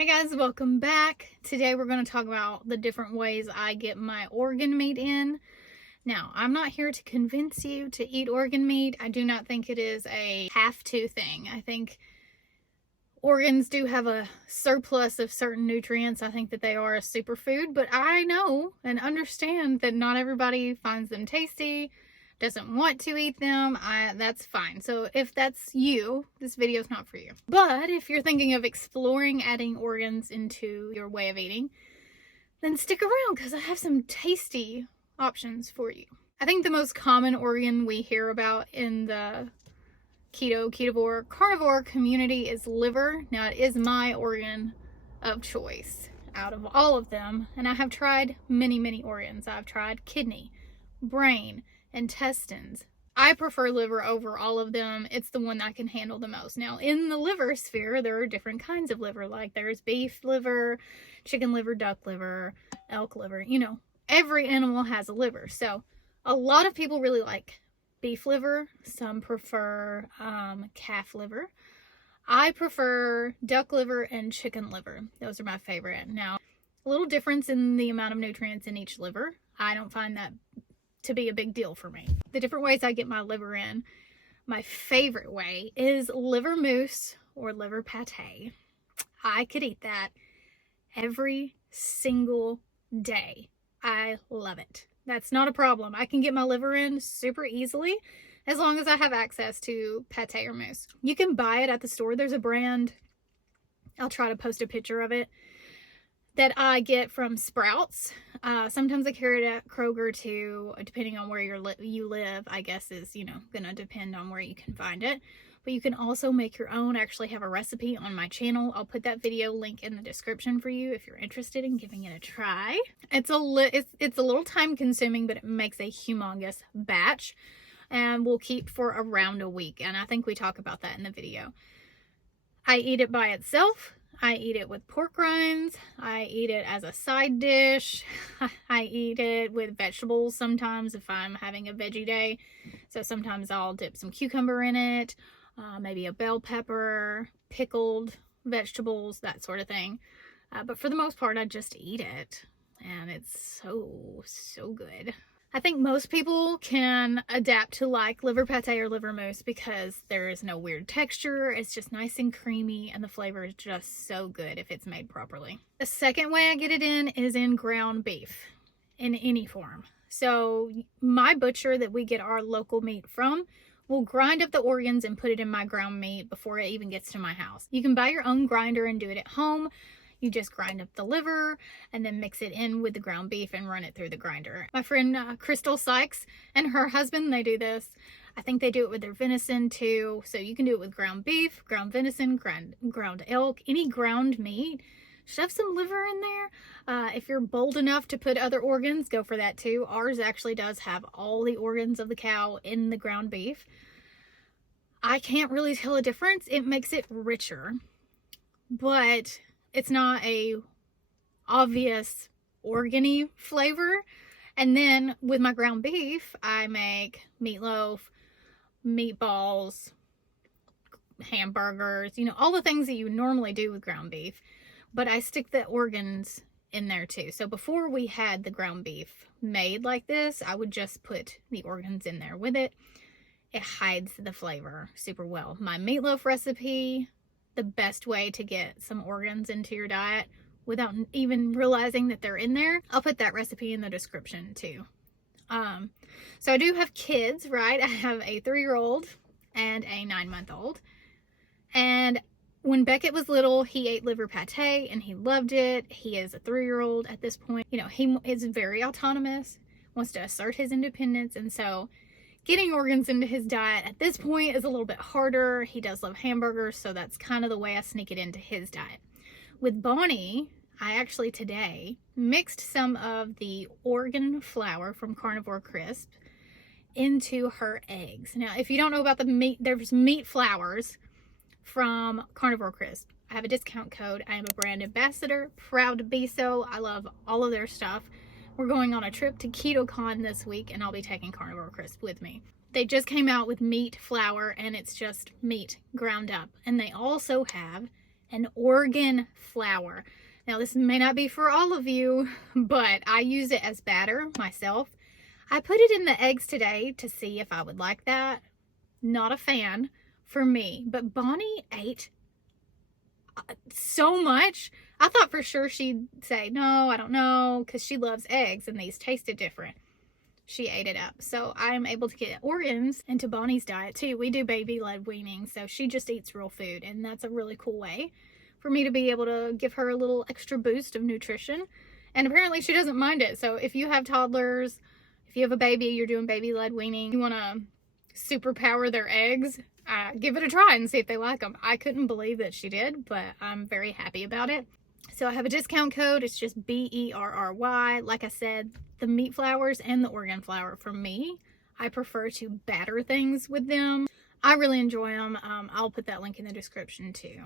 Hey guys, welcome back. Today we're going to talk about the different ways I get my organ meat in. Now, I'm not here to convince you to eat organ meat. I do not think it is a have-to thing. I think organs do have a surplus of certain nutrients. I think that they are a superfood, but I know and understand that not everybody finds them tasty, doesn't want to eat them. That's fine. So if that's you, this video is not for you. But if you're thinking of exploring adding organs into your way of eating, then stick around because I have some tasty options for you. I think the most common organ we hear about in the ketovore, carnivore community is liver. Now, it is my organ of choice out of all of them, and I have tried many organs. I've tried kidney, brain, intestines. I prefer liver over all of them. It's the one that I can handle the most. Now, in the liver sphere, there are different kinds of liver. Like there's beef liver, chicken liver, duck liver, elk liver. You know, every animal has a liver. So a lot of people really like beef liver. Some prefer calf liver. I prefer duck liver and chicken liver. Those are my favorite. Now, a little difference in the amount of nutrients in each liver. I don't find that to be a big deal for me. The different ways I get my liver in, my favorite way is liver mousse or liver pate. I could eat that every single day. I love it. That's not a problem. I can get my liver in super easily as long as I have access to pate or mousse. You can buy it at the store. There's a brand, I'll try to post a picture of it, that I get from Sprouts. Sometimes I carry it at Kroger too, depending on where you live, I guess is, gonna depend on where you can find it. But you can also make your own. I actually have a recipe on my channel. I'll put that video link in the description for you if you're interested in giving it a try. It's a little time consuming, but it makes a humongous batch and will keep for around a week. And I think we talk about that in the video. I eat it by itself. I eat it with pork rinds. I eat it as a side dish. I eat it with vegetables sometimes if I'm having a veggie day. So sometimes I'll dip some cucumber in it, maybe a bell pepper, pickled vegetables, that sort of thing. But for the most part, I just eat it. And it's so good. I think most people can adapt to like liver pate or liver mousse because there is no weird texture. It's just nice and creamy and the flavor is just so good if it's made properly. The second way I get it in is in ground beef in any form. So my butcher that we get our local meat from will grind up the organs and put it in my ground meat before it even gets to my house. You can buy your own grinder and do it at home. You just grind up the liver and then mix it in with the ground beef and run it through the grinder. My friend Crystal Sykes and her husband, they do this. I think they do it with their venison too. So you can do it with ground beef, ground venison, ground elk, any ground meat. Shove some liver in there. If you're bold enough to put other organs, go for that too. Ours actually does have all the organs of the cow in the ground beef. I can't really tell a difference. It makes it richer, but it's not a obvious organy flavor. And then with my ground beef, I make meatloaf, meatballs, hamburgers, all the things that you normally do with ground beef. But I stick the organs in there too. So before we had the ground beef made like this, I would just put the organs in there with it. It hides the flavor super well. My meatloaf recipe, the best way to get some organs into your diet without even realizing that they're in there. I'll put that recipe in the description too. So I do have kids, right? I have a 3-year-old and a 9-month-old. And when Beckett was little, he ate liver pate and he loved it. He is a 3-year-old at this point. He is very autonomous, wants to assert his independence. And so getting organs into his diet at this point is a little bit harder. He does love hamburgers, so that's kind of the way I sneak it into his diet. With Bonnie, I actually today mixed some of the organ flour from Carnivore Crisp into her eggs. Now, if you don't know about the meat, there's meat flours from Carnivore Crisp. I have a discount code. I am a brand ambassador, proud to be so. I love all of their stuff. We're going on a trip to KetoCon this week, and I'll be taking Carnivore Crisp with me. They just came out with meat flour, and it's just meat ground up. And they also have an organ flour. Now, this may not be for all of you, but I use it as batter myself. I put it in the eggs today to see if I would like that. Not a fan for me, but Bonnie ate so much. I thought for sure she'd say, no, I don't know, because she loves eggs and these tasted different. She ate it up. So I am able to get organs into Bonnie's diet too. We do baby-led weaning, so she just eats real food, and that's a really cool way for me to be able to give her a little extra boost of nutrition. And apparently she doesn't mind it. So if you have toddlers, if you have a baby, you're doing baby-led weaning, you want to superpower their eggs, give it a try and see if they like them. I couldn't believe that she did, but I'm very happy about it. So I have a discount code. It's just BERRY. Like I said, the meat flours and the organ flour, for me, I prefer to batter things with them. I really enjoy them. I'll put that link in the description too.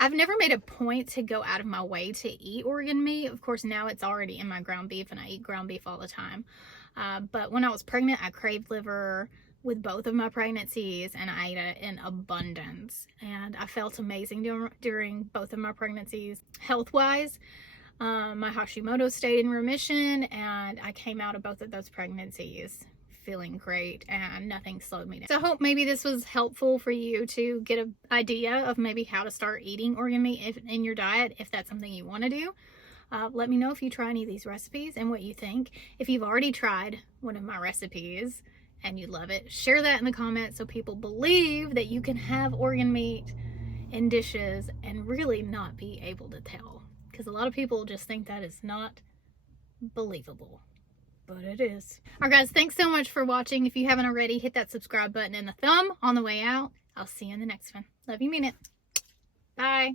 I've never made a point to go out of my way to eat organ meat. Of course, now it's already in my ground beef and I eat ground beef all the time. But when I was pregnant, I craved liver with both of my pregnancies, and I ate it in abundance. And I felt amazing during both of my pregnancies, health-wise. My Hashimoto stayed in remission, and I came out of both of those pregnancies feeling great, and nothing slowed me down. So I hope maybe this was helpful for you to get an idea of maybe how to start eating organ meat in your diet, if that's something you want to do. Let me know if you try any of these recipes and what you think. If you've already tried one of my recipes and you love it, share that in the comments so people believe that you can have organ meat in dishes and really not be able to tell. Because a lot of people just think that is not believable, but it is. Alright guys, thanks so much for watching. If you haven't already, hit that subscribe button and the thumb on the way out. I'll see you in the next one. Love you, mean it. Bye.